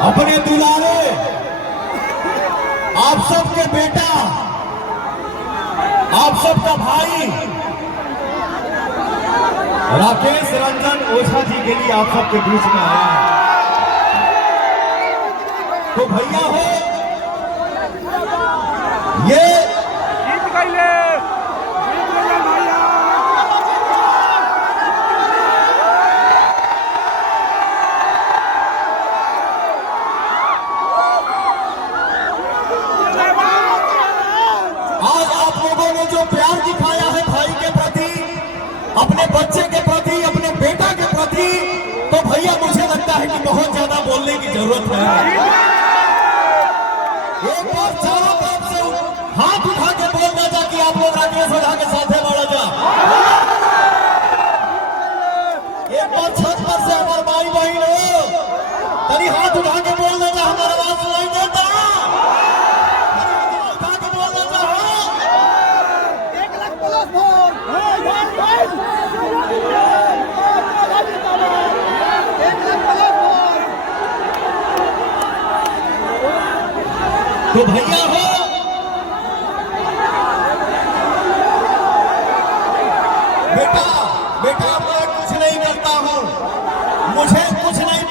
अपने दुलारे आप सबके बेटा, आप सबका भाई राकेश रंजन ओझा जी के लिए आप सबके बीच में आया है। तो भैया हो ये जीत गए भैया। आज आप लोगों ने जो प्यार दिखाया है भाई के प्रति, अपने बच्चे के प्रति, अपने बेटा के प्रति, तो भैया मुझे लगता है कि बहुत ज्यादा बोलने की जरूरत है। एक बार चारों तरफ से हाथ उठा के बोलना जा कि आप लोग राकेश ओझा के साथ है बड़ा जा। एक बार छत पर से हमारे भाई बहन हो तभी हाथ उठा के बोलना जा, हमारा आवाज सुनाई देता उठा के बोलना जा। तो भैया हो बेटा, बेटा मैं कुछ नहीं करता हूं, मुझे कुछ नहीं